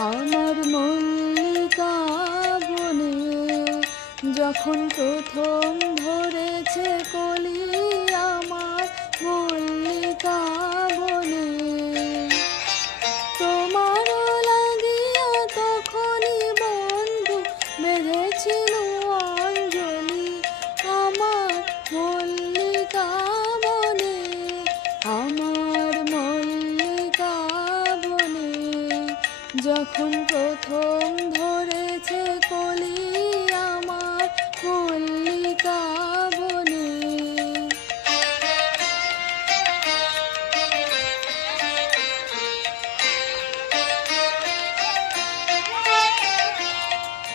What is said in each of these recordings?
আমার মল্লিকা বনে যখন প্রথম ধরেছে কলি আমার মল্লিকা বনে তোমার লাগিয়া তখনই বন্ধু বেঁধেছিল যখন প্রথম ধরেছে কলি আমার মল্লিকা বনে।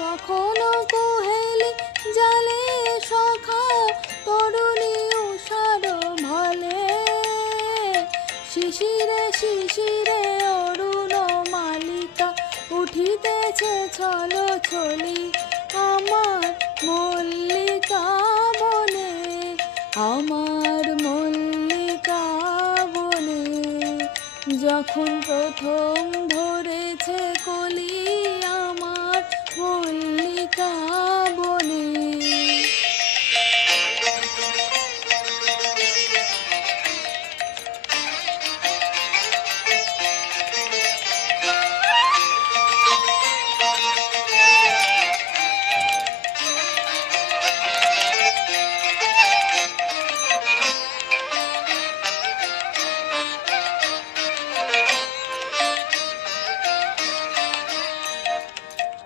তখনও কোহেলি জালে সখা তরুণী উষার ভালে শিশিরে শিশিরে উঠিতেছে চলো চলি আমার মল্লিকা বলে আমার মল্লিকা বলে যখন প্রথম ধরেছে কলি আমার মল্লিকা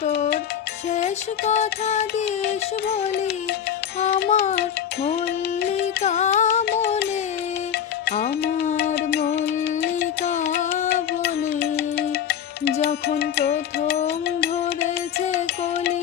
তোর শেষ কথা দিস বলি, আমার মল্লিকা বলে, আমার মল্লিকা বলে। যখন প্রথম ধরেছে কলি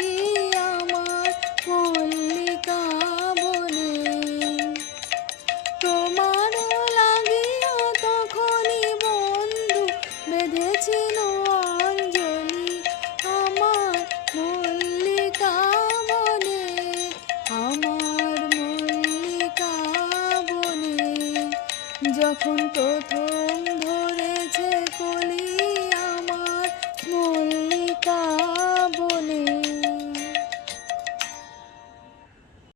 যখন প্রথম